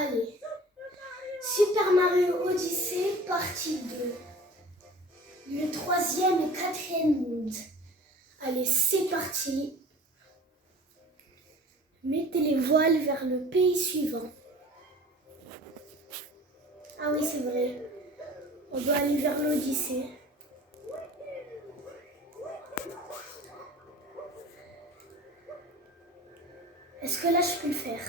Allez, Super Mario Odyssey, partie 2. Le troisième et quatrième monde. Allez, c'est parti. Mettez les voiles vers le pays suivant. Ah oui, c'est vrai. On doit aller vers l'Odyssée. Est-ce que là, je peux le faire?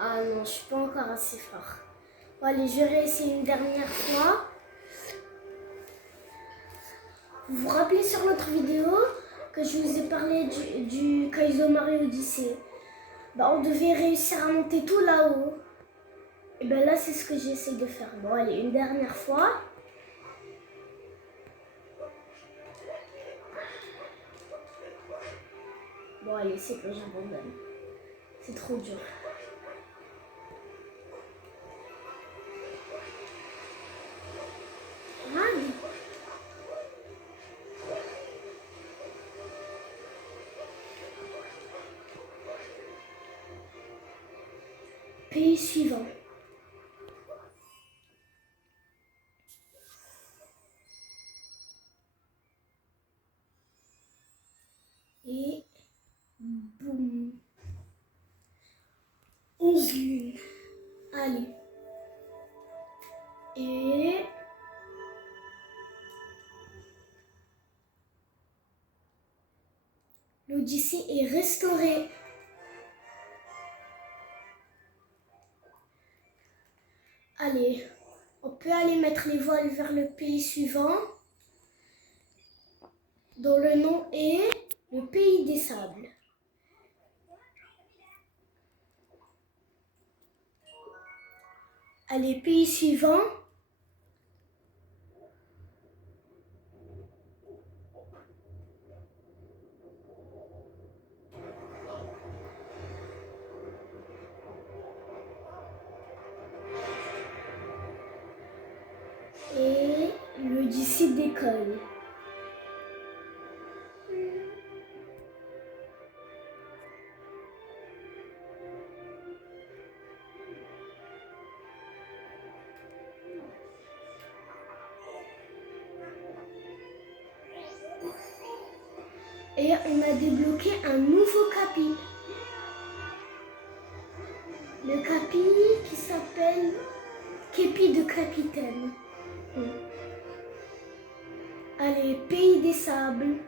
Ah non, je suis pas encore assez fort. Bon, allez, je vais réessayer une dernière fois. Vous vous rappelez sur notre vidéo que je vous ai parlé du Kaizo Mario Odyssey? Bah, on devait réussir à monter tout là-haut. Et ben là, c'est ce que j'essaie de faire. Bon, allez, une dernière fois. Bon, allez, c'est que j'abandonne. C'est trop dur. Allez. Pays suivant. Et boum. 11 lunes. Allez. Et l'Odyssée est restaurée. Allez, on peut aller mettre les voiles vers le pays suivant, dont le nom est le pays des sables. Allez, pays suivant. Et l'Odyssée décolle. Et on a débloqué un nouveau capi. Le capi qui s'appelle Képi de Capitaine. Allez, pays des sables.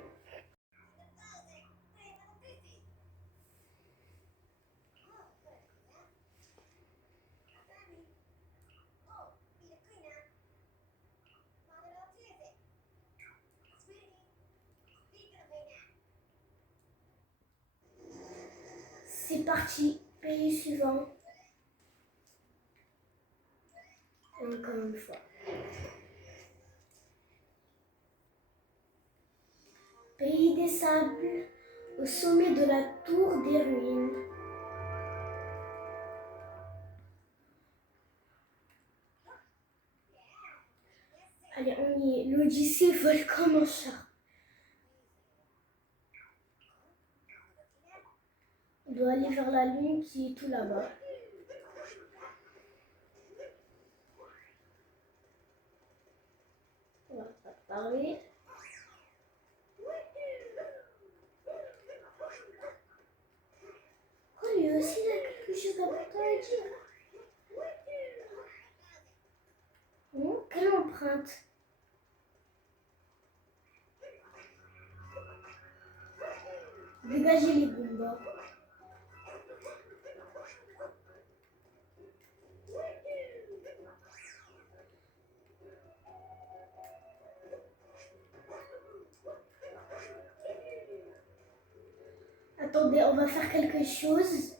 C'est parti, pays suivant. Encore une fois. Pays des sables, au sommet de la tour des ruines. Allez, on y est. L'Odyssée vole comme un chat. On doit aller vers la lune qui est tout là-bas. On va pas parler. Oh, lui aussi, il a quelque chose d'important à dire. Quelle empreinte? Dégagez les bombes. Attendez, on va faire quelque chose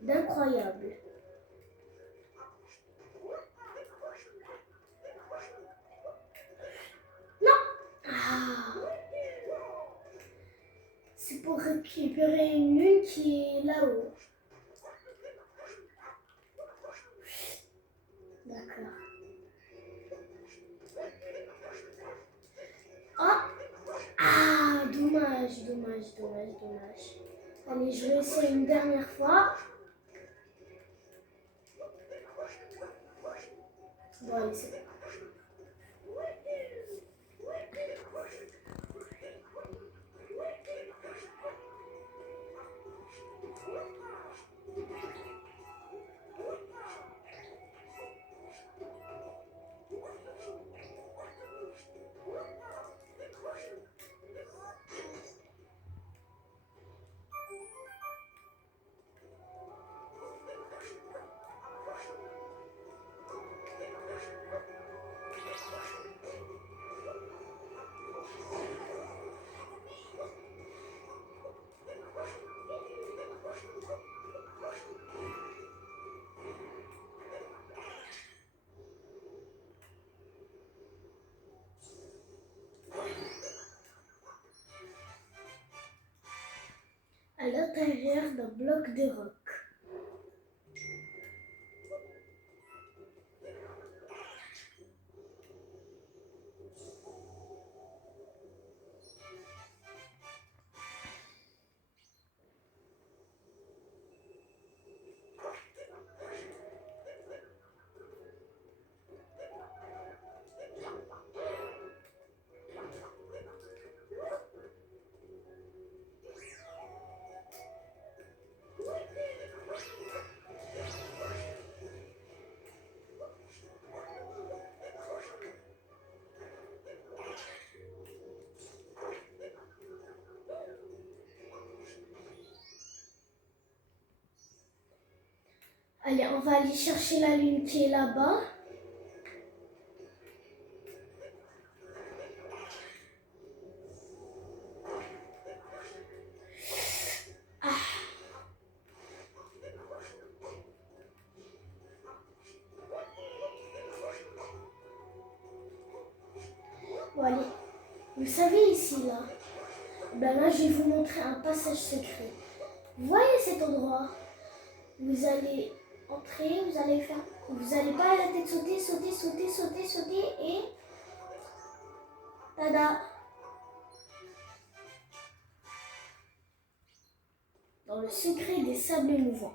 d'incroyable. Non! Ah! C'est pour récupérer une lune qui est là-haut. D'accord. Oh! Ah! dommage. Allez, je vais essayer une dernière fois. Bon, allez, c'est bon. À l'intérieur d'un bloc de roc. Allez, on va aller chercher la lune qui est là-bas. Bon, allez. Vous savez ici, là, ben là, je vais vous montrer un passage secret. Vous voyez cet endroit? Vous allez entrer, vous allez pas la tête sauter et tada! Dans le secret des sables mouvants.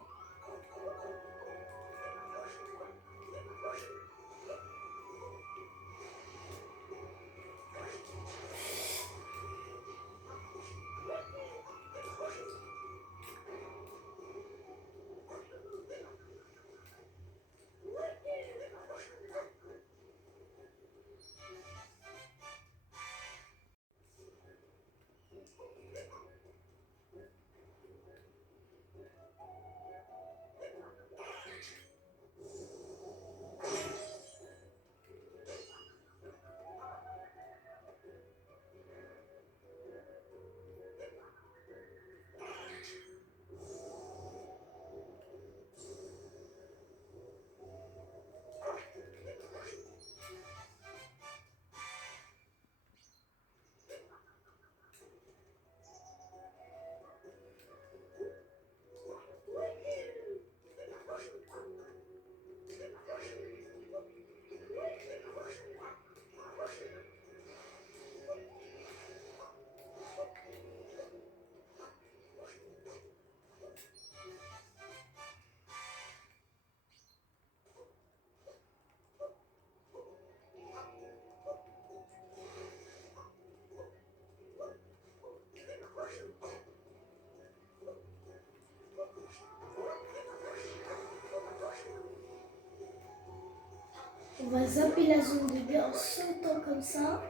On va zapper la zone de B en sautant comme ça.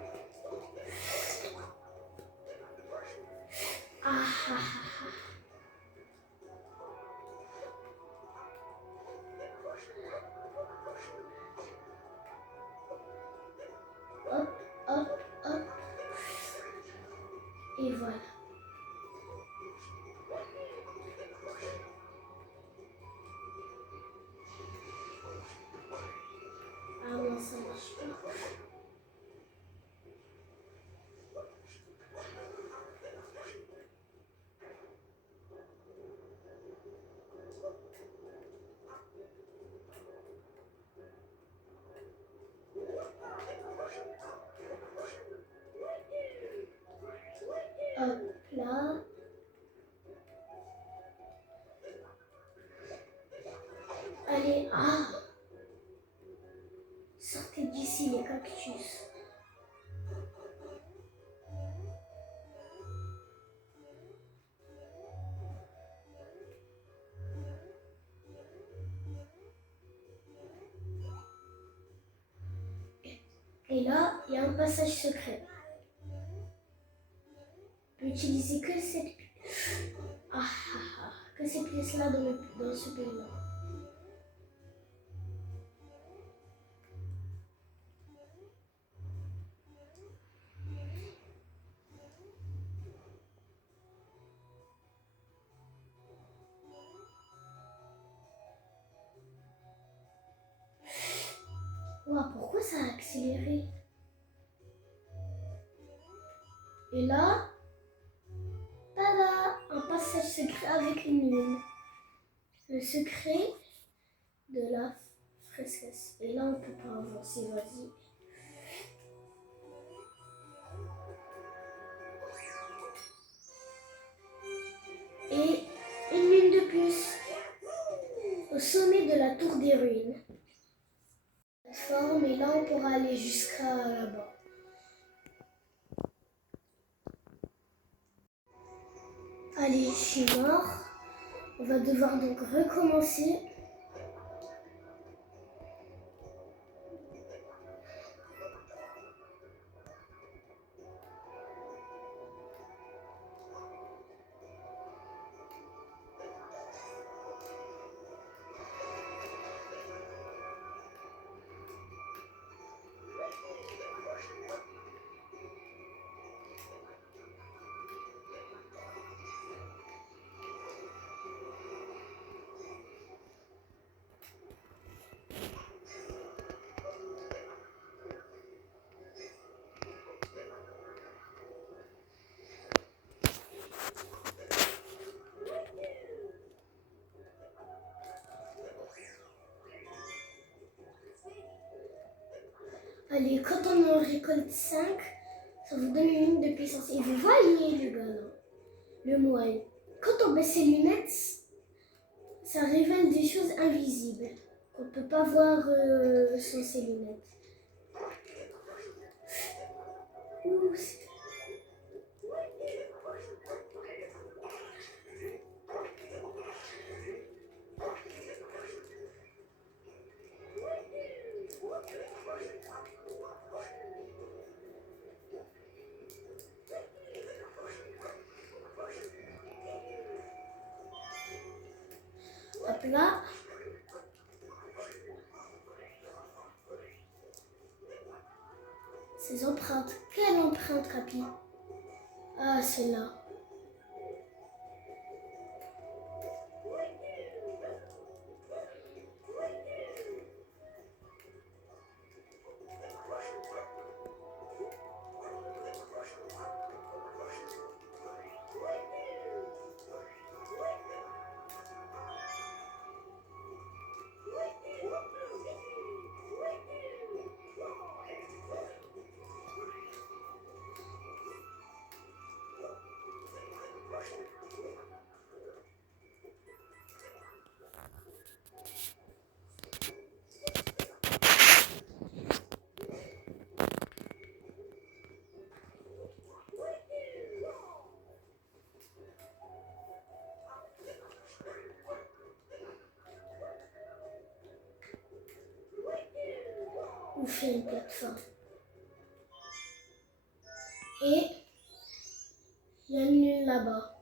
Ah ah ah. Hop, hop, hop. Et voilà. Ah non, ça marche pas. Hop là. Allez, sortez d'ici les cactus. Et là, il y a un passage secret. On peut utiliser que cette pièce-là dans ce pays-là. Ouah, pourquoi ça a accéléré? Et là, tada, un passage secret avec une lune. Le secret de la fresquesse. Et là, on peut pas avancer, vas-y. Et une lune de plus au sommet de la tour des ruines. Plateforme, et là, on pourra aller jusqu'à là-bas. Allez, je suis mort. On va devoir donc recommencer. Allez, quand on en récolte 5, ça vous donne une ligne de puissance. Et vous voyez, les gars, là, le moine. Quand on baisse ses lunettes, ça révèle des choses invisibles. On ne peut pas voir sans ses lunettes. Ouh, hop là. Ces empreintes. Quelle empreinte, Capi? Ah, celle-là. On fait une plateforme. Et il y a une lune là-bas.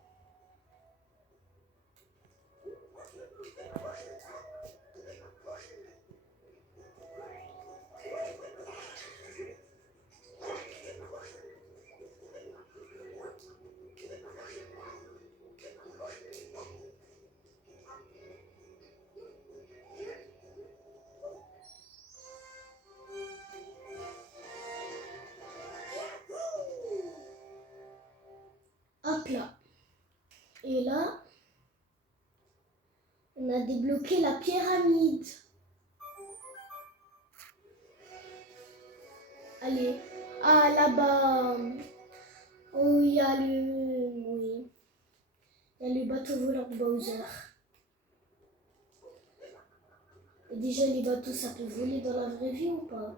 Hop là. Et là, on a débloqué la pyramide. Allez. Ah, là-bas. Oh, il y a le... Oui. Il y a le bateau volant de Bowser. Et déjà, les bateaux, ça peut voler dans la vraie vie ou pas?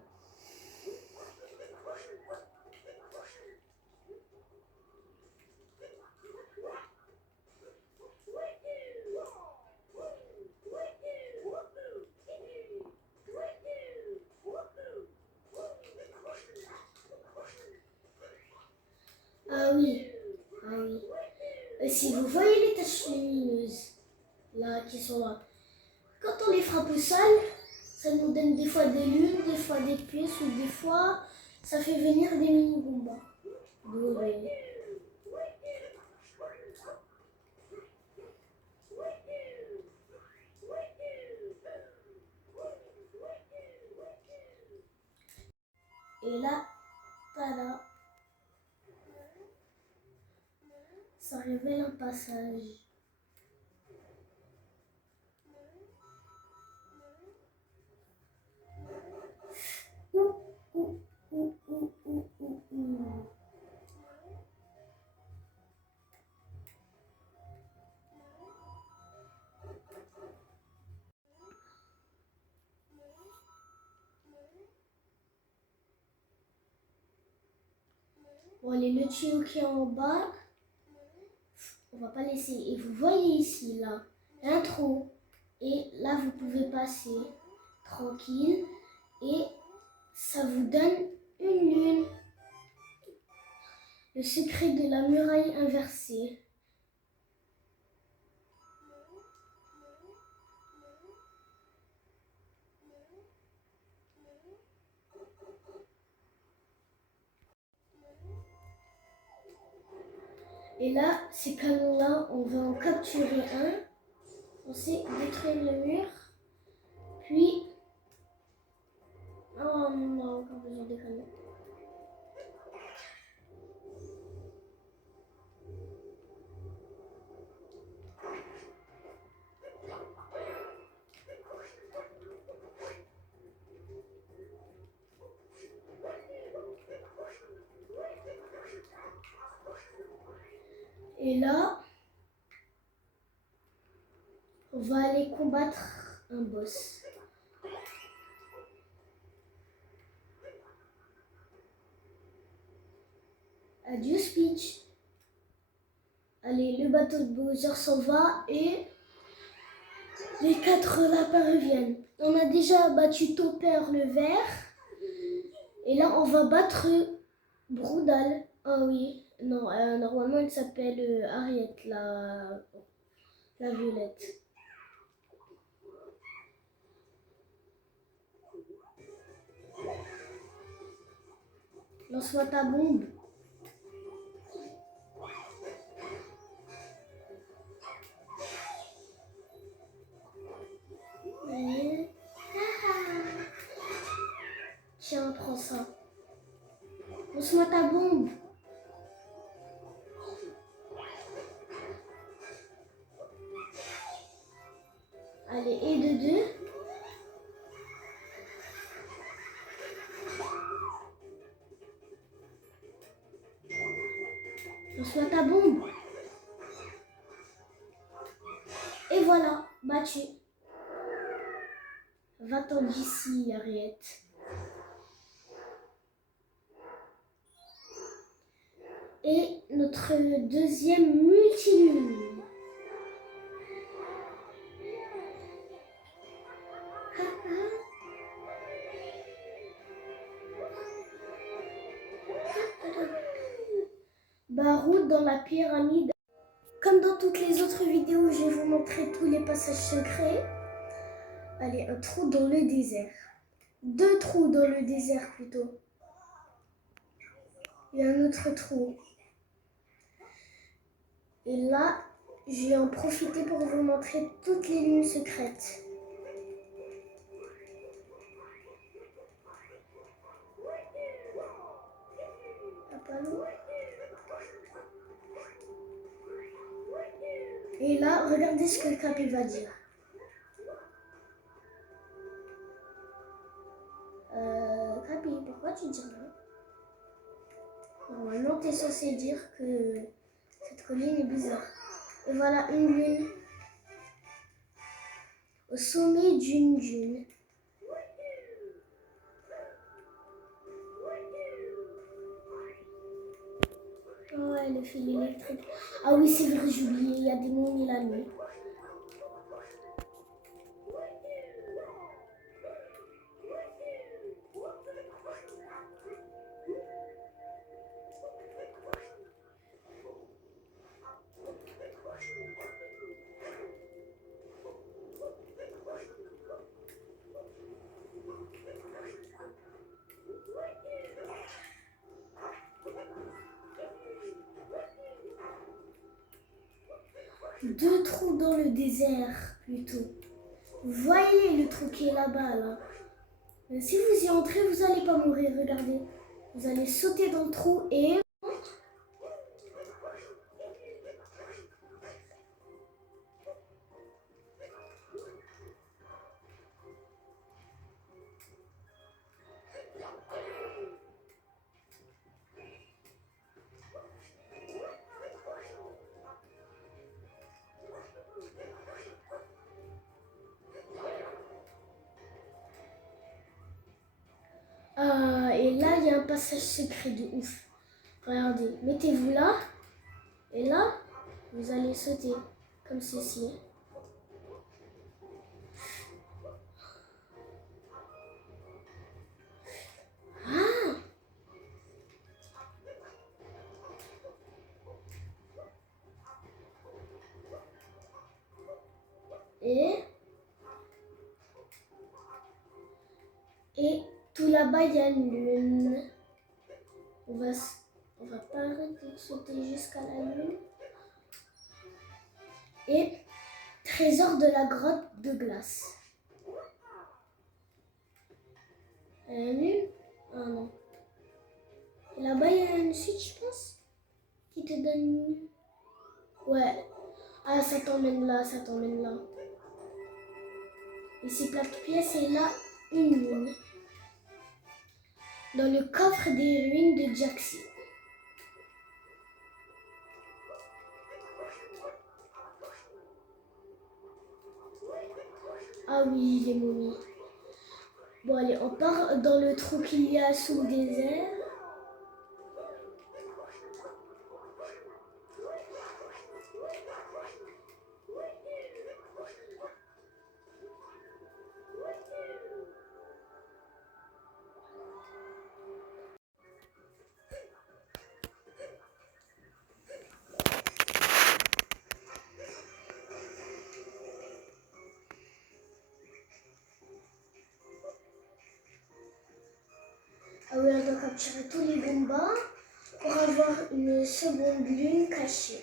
Ah oui. Ah oui. Et si vous voyez les taches lumineuses, là, qui sont là, quand on les frappe au sol, ça nous donne des fois des lunes, des fois des pièces, ou des fois, ça fait venir des mini-Goombas. Dorés. Et là, tada, ça révèle un passage. Ouh, ouh, ouh, ouh, ouh, ouh, ouh. Bon, allez, le tuyau qui est en bas, on va pas laisser. Et vous voyez ici, là, un trou. Et là, vous pouvez passer tranquille. Et ça vous donne une lune. Le secret de la muraille inversée. Et là, ces canons-là, on va en capturer un. On sait détruire le mur. Puis, oh, on a encore besoin de canons. Et là, on va aller combattre un boss. Adieu Speech. Allez, le bateau de Bowser s'en va et les 4 lapins reviennent. On a déjà battu Topper le vert. Et là, on va battre Broodal. Ah oui, non, normalement, elle s'appelle Harriet, la violette. Lance-moi ta bombe. Et... Tiens, prends ça. Lance-moi ta bombe. Allez, et de deux. Lance-moi ta bombe. Et voilà, battu. Va-t'en d'ici, Harriet. Et notre deuxième multilune. Baroud dans la pyramide. Comme dans toutes les autres vidéos, je vais vous montrer tous les passages secrets. Allez, un trou dans le désert. 2 trous dans le désert plutôt. Et un autre trou. Et là, je vais en profiter pour vous montrer toutes les lunes secrètes. Et là, regardez ce que le Capi va dire. Capi, pourquoi tu dis rien? Normalement, tu es censé dire que cette colline est bizarre. Et voilà une lune au sommet d'une dune. Ouais, le fil électrique. Ah oui, c'est vrai, j'ai oublié, il y a des momies la nuit. Deux trous dans le désert, plutôt. Vous voyez le trou qui est là-bas, là. Si vous y entrez, vous n'allez pas mourir, regardez. Vous allez sauter dans le trou et... et là, il y a un passage secret de ouf. Regardez, mettez-vous là. Et là, vous allez sauter comme ceci. Ah! Et tout là-bas, il y a une lune. On va pas arrêter de sauter jusqu'à la lune. Et trésor de la grotte de glace. Une lune? Ah non. Et là-bas, il y a une suite, je pense, qui te donne une... Ouais. Ah, ça t'emmène là, ça t'emmène là. Ici, plaque pièce, et là, une lune. Dans le coffre des ruines de Jaxi. Ah oui, les momies. Bon, allez, on part dans le trou qu'il y a sous le désert. Ah oui, on doit capturer tous les Goombas pour avoir une seconde lune cachée.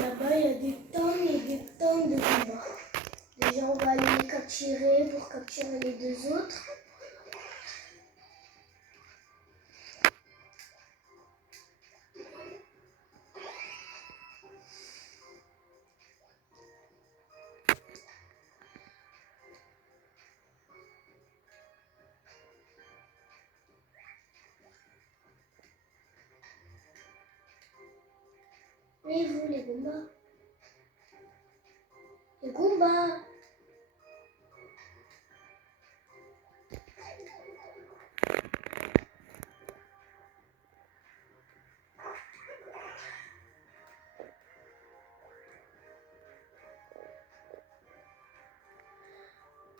Là-bas, il y a des tonnes et des tonnes de Goombas. Déjà, on va aller les capturer pour capturer les deux autres. Et vous, les Goombas? Les Goombas!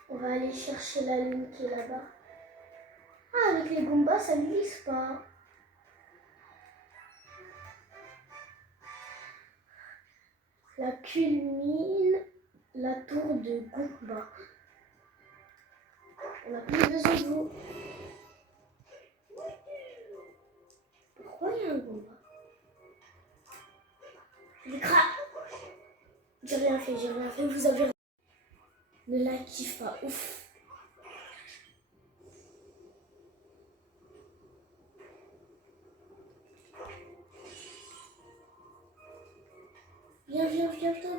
On va aller chercher la lune qui est là-bas. Ah, avec les Goombas, ça ne glisse pas. La culmine, la tour de Goomba. On n'a plus besoin de vous. Pourquoi il y a un Goomba? J'ai rien fait, vous avez rien. Ne la kiffe pas, ouf.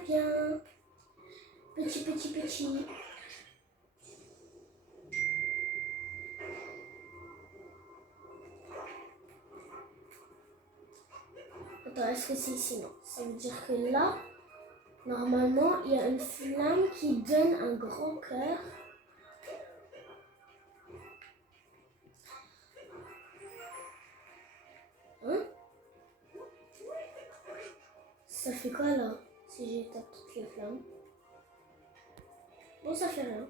Viens. Petit, petit, petit. Attends, est-ce que c'est ici? Non. Ça veut dire que là, normalement, il y a une flamme qui donne un grand cœur. Hein? Ça fait quoi là? Si j'éteins toutes les flammes. Bon, ça fait rien.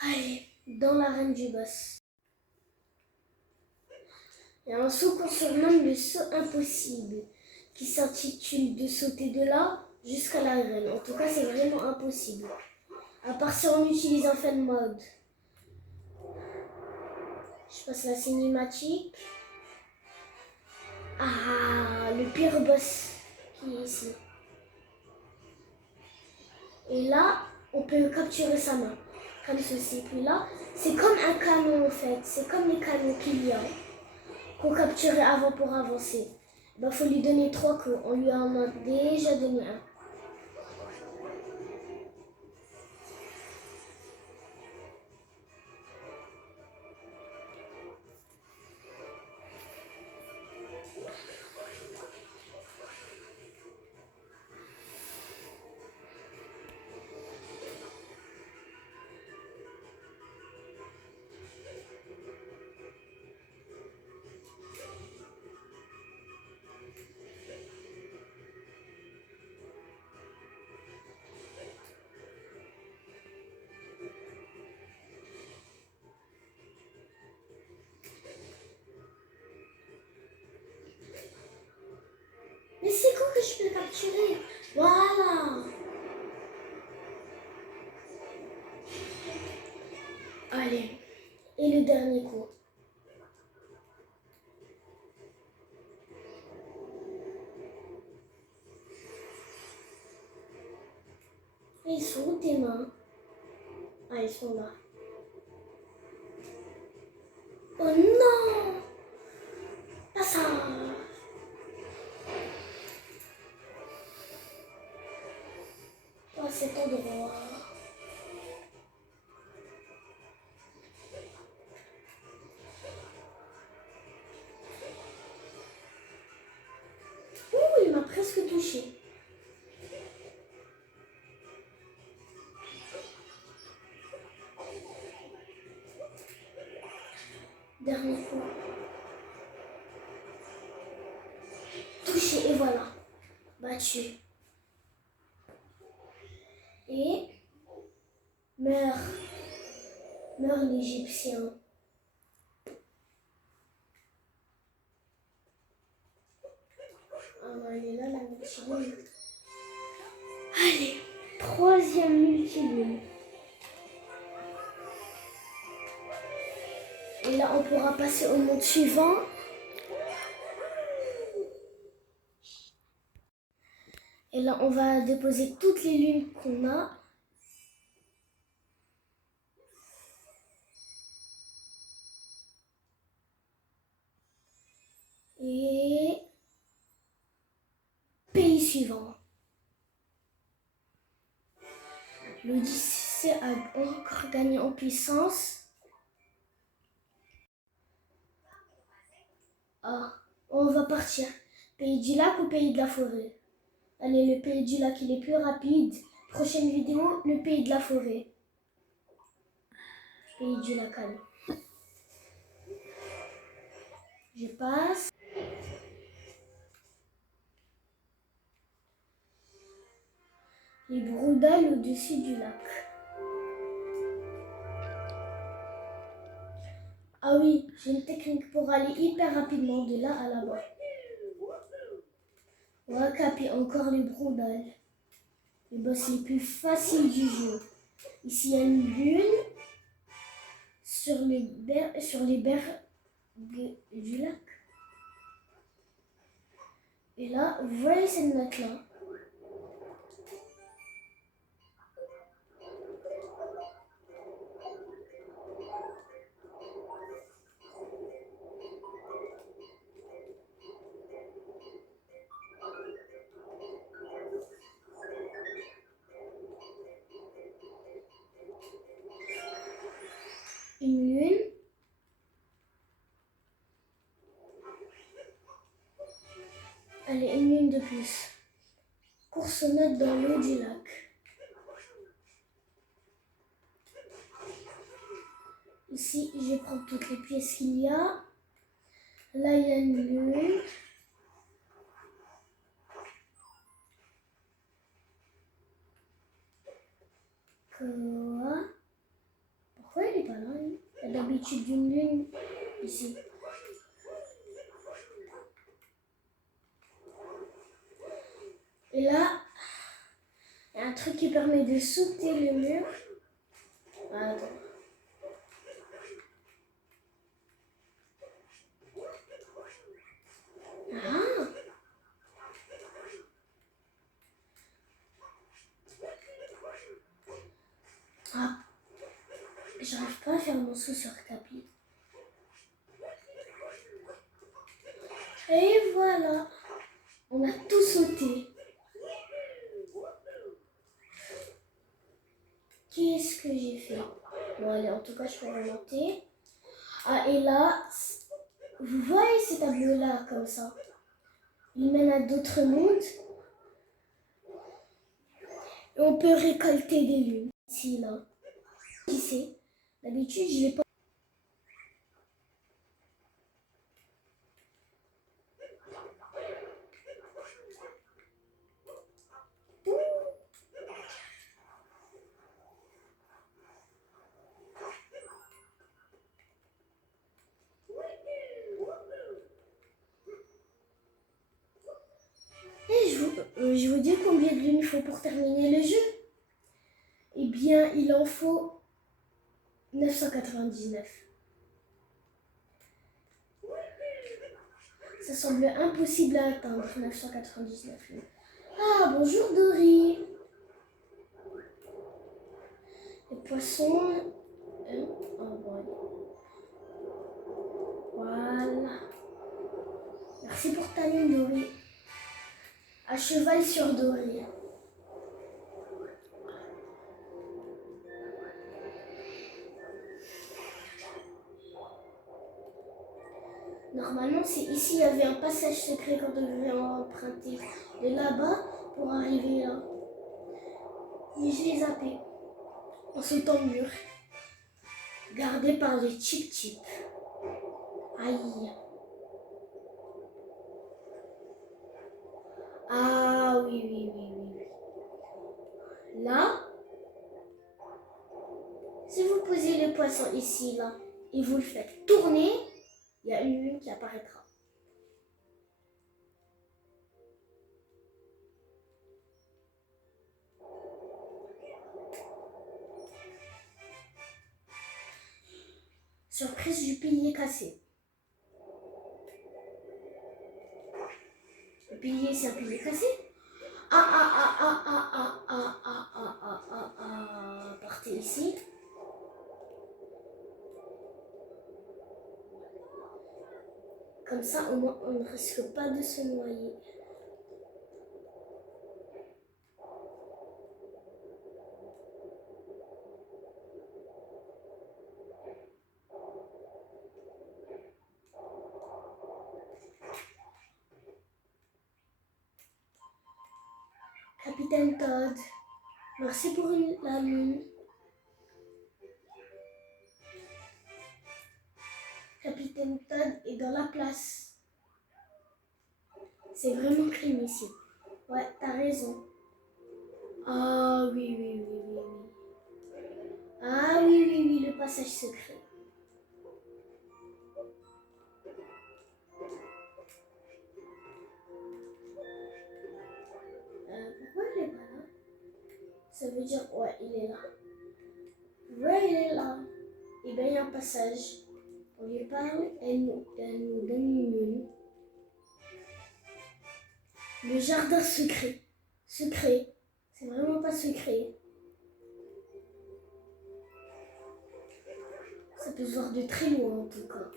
Allez, dans l'arène du boss. Il y a un saut qu'on surnomme le saut impossible, qui s'intitule de sauter de là jusqu'à l'arène. En tout cas, c'est vraiment impossible. À part si on utilise un fan mode. Je passe la cinématique. Ah, le pire boss qui est ici. Et là, on peut capturer sa main, comme ceci. Puis là, c'est comme un canon en fait. C'est comme les canons qu'il y a, qu'on capturait avant pour avancer. Il faut lui donner 3 coups. On lui en a déjà donné un. Mais c'est quand que je peux le capturer? Voilà. Allez. Et le dernier coup. Et ils sont où tes mains? Ah, ils sont là. Oh non! Pas ça! Pas cet endroit. Ouh, il m'a presque touché. Dernier coup. Touché, et voilà. Battu. Et meurt. Meurt l'Égyptien. Ah non, elle est là, la multilune. Allez, troisième multilune. Et là, on pourra passer au monde suivant. Et là, on va déposer toutes les lunes qu'on a. Et pays suivant. L'Odyssée a encore gagné en puissance. Ah, on va partir. Pays du lac ou pays de la forêt? Allez, le pays du lac, il est plus rapide. Prochaine vidéo, le pays de la forêt. Pays du lac, allez. Je passe. Les broudales au-dessus du lac. Ah oui, j'ai une technique pour aller hyper rapidement de là à là-bas. On va caper encore les broudales. Les boss les plus faciles du jeu. Ici, il y a une lune sur les berges du lac. Et là, vous voyez cette note-là? Allez, une ligne de plus. Course aux notes dans l'eau du lac. Ici, je vais prendre toutes les pièces qu'il y a. Là, il y a une lune. Quoi? Pourquoi elle n'est pas là? Il y a d'habitude une lune ici. Et là, il y a un truc qui permet de sauter le mur. Attends. Ah! Ah! J'arrive pas à faire mon saut sur tapis. Et voilà! On a tout sauté. Qu'est-ce que j'ai fait? Bon, allez, en tout cas, je peux remonter. Ah, et là, vous voyez ces tableaux-là, comme ça? Ils mènent à d'autres mondes. Et on peut récolter des lunes. Ici, là. Qui sait? D'habitude, je l'ai pas. Et je vous dis combien de lunes il faut pour terminer le jeu. Eh bien, il en faut 999. Ça semble impossible à atteindre, 999 lunes. Ah, bonjour Dory. Les poissons. Oh, bon. Voilà. Merci pour ta lune, Dory. À cheval sur Dory. Normalement, c'est ici, il y avait un passage secret qu'on devait emprunter de là-bas pour arriver là. Mais je l'ai zappé en sautant le mur. Gardé par les chip-chip. Aïe. Ah oui, oui, oui, oui, oui. Là, si vous posez le poisson ici, là, et vous le faites tourner, il y a une lune qui apparaîtra. Surprise du pilier cassé. Le pilier, c'est un pilier cassé. Ah, ah, ah, ah, ah, ah, ah, ah, ah, ah, ah, ah. Partez ici. Comme ça, au moins, on ne risque pas de se noyer. Capitaine Todd, merci pour la lune. Capitaine Todd est dans la place. C'est vraiment clean ici. Ouais, t'as raison. Ah oui, oui, oui, oui, oui. Ah oui, oui, oui, le passage secret. Pourquoi il est pas là? Ça veut dire, ouais, il est là. Ouais, il est là. Et bien, il y a un passage. On lui parle, elle nous donne une lune. Le jardin secret. Secret. C'est vraiment pas secret. Ça peut se voir de très loin en tout cas.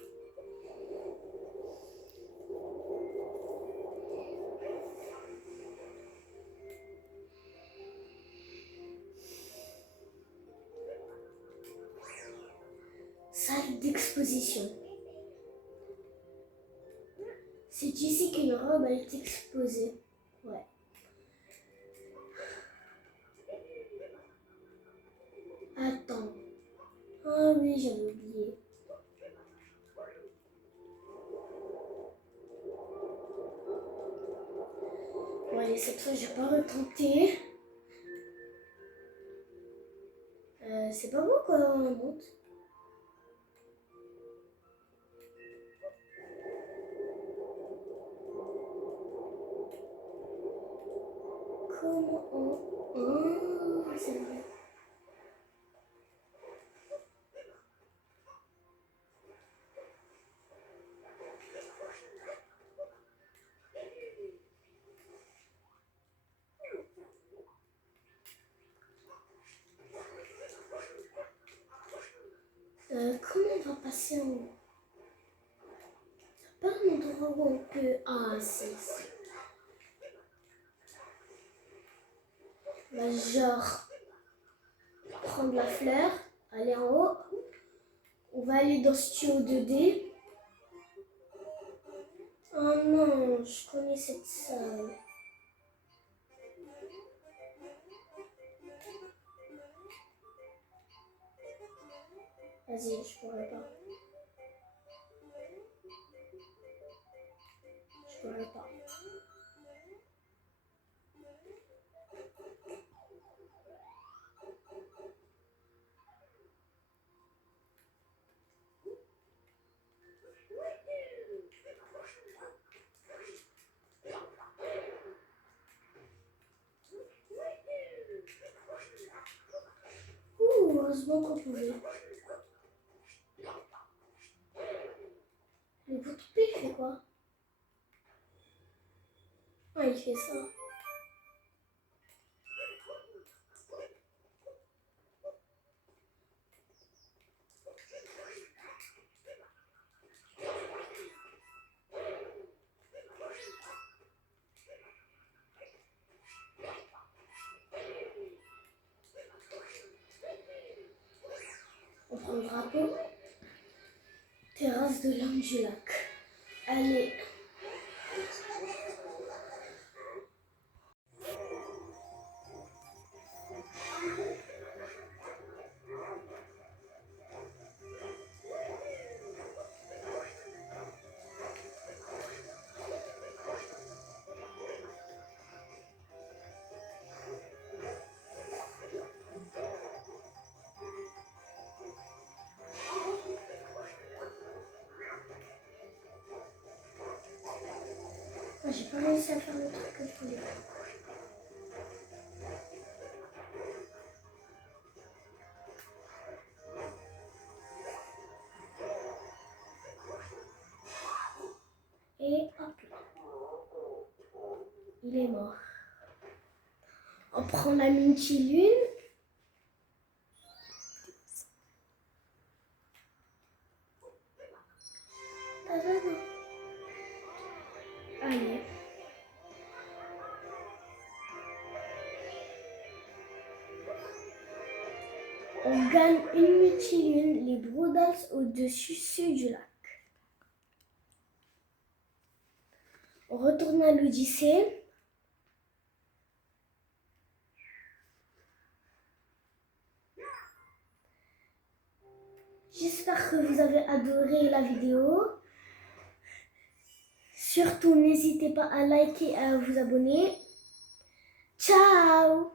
Salle d'exposition. C'est ici qu'une robe a été exposée. Ouais. Attends. Ah oui, j'avais oublié. Bon, allez, cette fois, je vais pas retenter. C'est pas beau, quoi, on monte. Comment on... Oh, c'est vrai. Comment on va passer en haut? Pas un endroit où on peut... Ah, c'est... Bah, genre... Prendre la fleur, aller en haut. On va aller dans Studio 2D. Oh non, je connais cette salle. Vas-y, je pourrais pas. Je pourrais pas. Ouh, heureusement qu'on pouvait. Le bout de paix, il fait quoi? Ah, il fait ça. On prend le drapeau. Terrasse de l'Homme du Lac. Allez. Ah, j'ai pas réussi à faire le truc que je voulais. Et hop là. Il est mort. On prend la minti-lune. Ah non, non. Allez. On gagne une minti-lune, les Broodals au-dessus du lac. On retourne à l'Odyssée. J'espère que vous avez adoré la vidéo. Surtout, n'hésitez pas à liker et à vous abonner. Ciao!